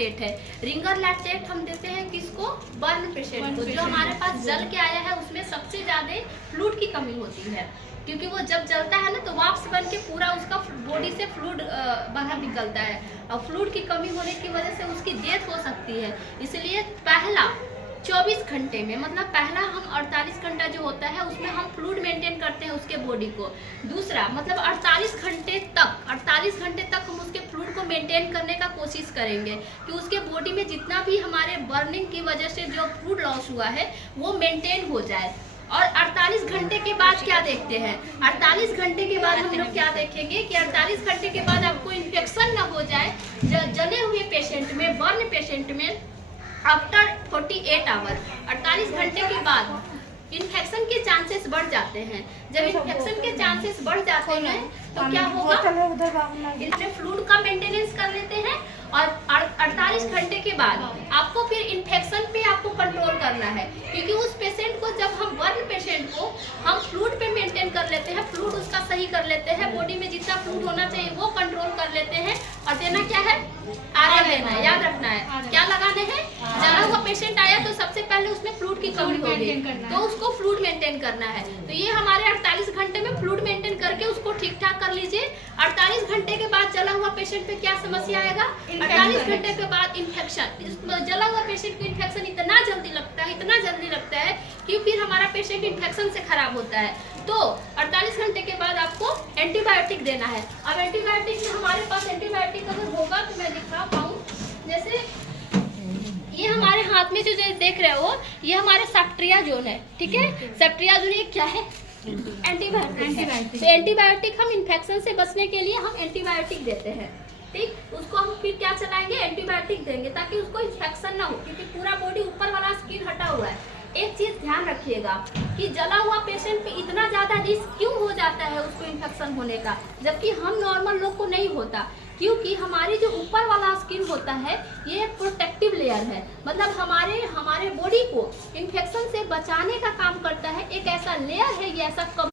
Lactate है। Ringer lactate हम देते हैं किसको? बर्न पेशेंट को, जो हमारे पास जल के आया है उसमें सबसे ज्यादा फ्लूइड की कमी होती है, क्योंकि वो जब जलता है ना तो वाष्प बन के पूरा उसका बॉडी से फ्लूइड बाहर निकलता है, और फ्लूइड की कमी होने की वजह से उसकी डेथ हो सकती है। इसलिए पहला 24 घंटे में, मतलब पहला हम 48 घंटा जो होता है उसमें हम फ्लूइड मेंटेन करते हैं उसके बॉडी को। दूसरा मतलब 48 घंटे तक हम उसके फ्लूइड को मेंटेन करने का कोशिश करेंगे कि उसके बॉडी में जितना भी हमारे बर्निंग की वजह से जो फ्लूइड लॉस हुआ है वो मेंटेन हो जाए। और 48 घंटे के बाद क्या देखते हैं? 48 घंटे के बाद हम लोग क्या देखेंगे कि 48 घंटे के बाद आपको इन्फेक्शन ना हो जाए जले हुए पेशेंट में, बर्न पेशेंट में। आफ्टर 48 आवर, 48 घंटे के बाद इन्फेक्शन के चांसेस बढ़ जाते हैं। जब इन्फेक्शन के चांसेस बढ़ जाते हैं तो क्या होगा? इसमें फ्लूइड का मेंटेनेंस कर लेते हैं, और 48 घंटे के बाद आपको फिर इन्फेक्शन पे आपको कंट्रोल करना है, क्योंकि उस पेशेंट को जब हम बर्न पेशेंट को हम फ्लूइड पे मेंटेन कर लेते हैं, फ्लूइड उसका सही कर लेते हैं, बॉडी में जितना फ्लूइड होना चाहिए वो कंट्रोल कर लेते हैं। और देना क्या है? आरएन देना है, याद रखना है। क्या लगाने हैं? जला हुआ पेशेंट आया तो सबसे पहले उसमें फ्लूइड की कमी होगी, तो उसको फ्लूइड मेंटेन करना है। तो ये हमारे 48 घंटे में फ्लूइड मेंटेन करके उसको ठीक ठाक कर लीजिए। 48 घंटे के बाद जला हुआ पेशेंट पे क्या समस्या आएगा? 48 घंटे के बाद इन्फेक्शन। जला हुआ पेशेंट को इन्फेक्शन इतना जल्दी लगता है कि फिर हमारा पेशेंट इन्फेक्शन से खराब होता है। तो 48 घंटे के बाद आपको एंटीबायोटिक देना है। अब एंटीबायोटिक में हमारे पास एंटीबायोटिक अगर होगा तो मैं दिखा पाऊँ, जैसे ये हमारे हाथ में जो देख रहे हो ये हमारे सेप्ट्रियाजोन है, ठीक है। सेप्ट्रियाजोन ये क्या है? एंटीबायोटिक। तो एंटीबायोटिक हम इन्फेक्शन से बचने के लिए हम एंटीबायोटिक देते हैं, ठीक। उसको हम फिर क्या चलाएंगे? एंटीबायोटिक देंगे ताकि उसको इन्फेक्शन ना हो, क्योंकि पूरा बॉडी ऊपर वाला स्किन हटा हुआ है। एक चीज ध्यान रखिएगा कि जला हुआ पेशेंट पे इतना ज्यादा रिस्क क्यों हो जाता है उसको इन्फेक्शन होने का, जबकि हम नॉर्मल लोग को नहीं होता, क्योंकि हमारी जो ऊपर वाला स्किन होता है ये एक प्रोटेक्टिव लेयर है, मतलब हमारे बॉडी को इन्फेक्शन से बचाने का काम करता है। एक ऐसा लेयर है, ये ऐसा